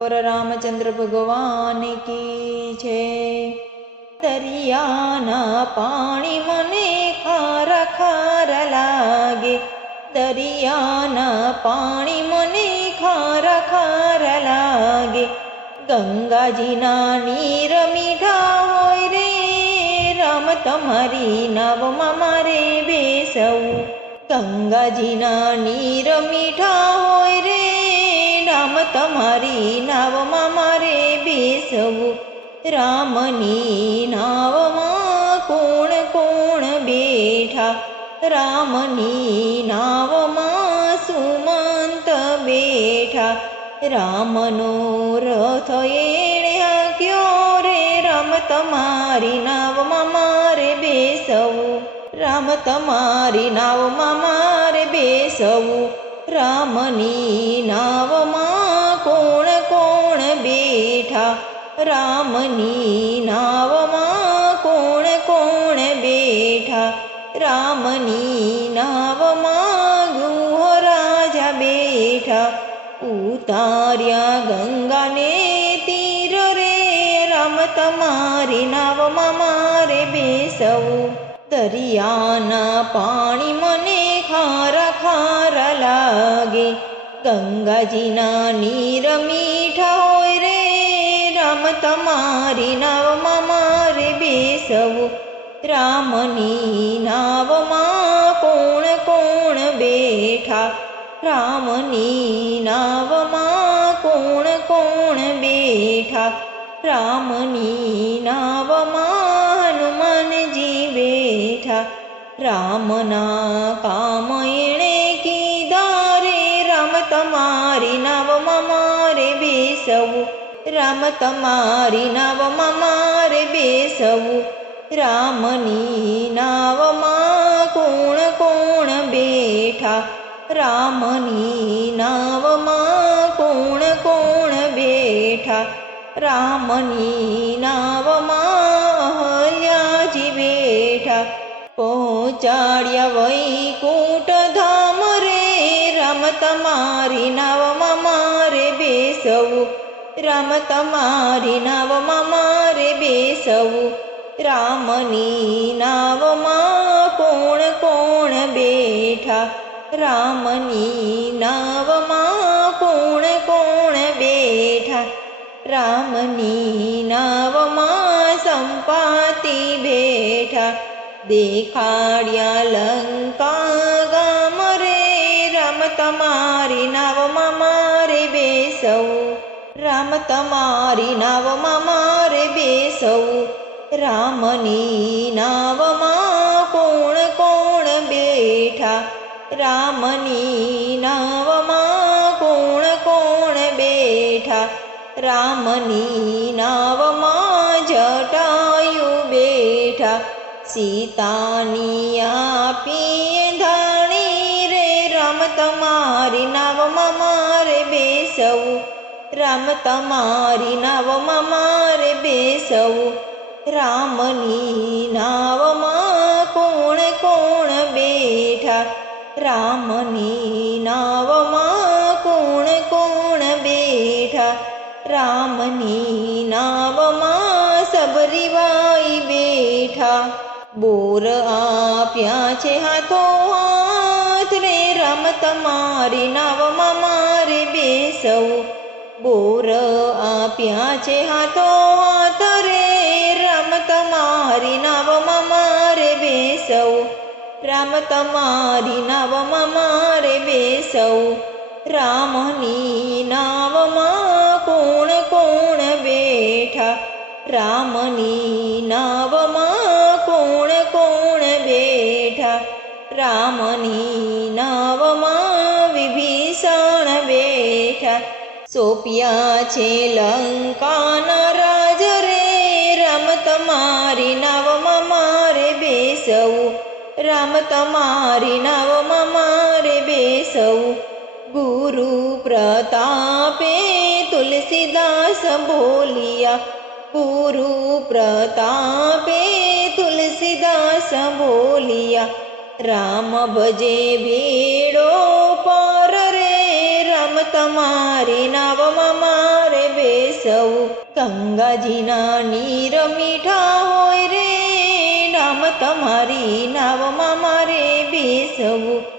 પર રામચંદ્ર ભગવાન કી છે। દરિયાના પાણી મને ખારા ખારા લાગે, દરિયાના પાણી મને ખારા ખારા લાગે। ગંગાજીના નીર મીઠા હોય રે, રામ તમારી નાવમાં મારે બેસવું। ગંગાજીના નીર મીઠા હોય રે, રામ તમારી નાવમાં મારે બેસવું। રામની નાવમાં કોણ કોણ બેઠા, રામની નાવમાં સુમંત બેઠા। રામનો રથ એણે હાંક્યો રે, રામ તમારી નાવમાં મારે બેસવું। રામ તમારી નાવમાં મારે બેસવું। રામની નાવમાં કોણ કોણ બેઠા, રામની નાવમાં કોણ કોણ બેઠા। રામની નાવમાં ગૃહરાજા બેઠા, ઉતાર્યા ગંગાને તીર રે, રામ તમારી નાવમાં મારે બેસવું। દરિયાના પાણી મને ખારા ખારા લાગે, ગંગાજીના નીર મીઠા હોય રે, રામ તમારી નાવમાં મારે બેસવું। રામની નાવમાં કોણ કોણ બેઠા, રામની નાવમાં કોણ કોણ બેઠા। રામની નાવમાં હનુમાનજી બેઠા, રામના કામ એણે કીધા રે, રામ તમારી નાવમાં મારે બેસવું। રામ તમારી નાવમાં મારે બેસવું। રામની નાવમાં કોણ કોણ બેઠા, રામની નાવમાં કોણ કોણ બેઠા। રામની નાવમાં અહલ્યાજી બેઠા, પહોંચાડ્યા વૈકુંઠ ધામ રે, રામ તમારી નાવમાં મારે બેસવું। રામ તમારી નાવમાં મારે બેસવું। રામની નાવમાં કોણ કોણ બેઠા, રામની નાવમાં કોણ કોણ બેઠા। રામની નાવમાં સંપાતિ બેઠા, દેખાડ્યા લંકા ગામ રે, રામ તમારી નાવમાં મારે બેસવું। રામ તમારી નાવમાં મારે બેસવું। રામની નાવમાં કોણ કોણ બેઠા, રામની નાવમાં કોણ કોણ બેઠા। રામની નાવમાં જટાયુ બેઠા, સીતાની આપી ધાણી રે, રામ તમારી નાવમાં મારે બેસવું। રામ તમારી નાવમાં મારે બેસવું। રામની નાવમાં કોણ કોણ બેઠા, રામની નાવમાં કોણ કોણ બેઠા। રામની નાવમાં સબરીબાઈ બેઠા, બોર આપ્યા છે હાથો હાથ રે, રામ તમારી નાવમાં મારે બેસવું। બોર આપ્યા છે હાથો હાથ રે, રામ તમારી નાવમાં મારે બેસવું। રામ તમારી નાવમાં મારે બેસવું। રામની નાવમાં કોણ કોણ બેઠા, રામની નાવમાં કોણ કોણ બેઠા। રામની નાવમાં વિભીષણ બેઠા, સોંપ્યા છે લંકાના રાજ રે, રામ તમારી નાવમાં મારે બેસવું। રામ તમારી નાવમાં મારે બેસવું। ગુરુ પ્રતાપે તુલસીદાસ બોલિયા, ગુરુ પ્રતાપે તુલસીદાસ બોલિયા। રામ ભજે બેડો પાર રે, રામ તમારી નાવમાં મારે બેસવું. ગંગાજીના નીર મીઠા હોય રે, નામ તમારી નાવમાં મારે બેસવું.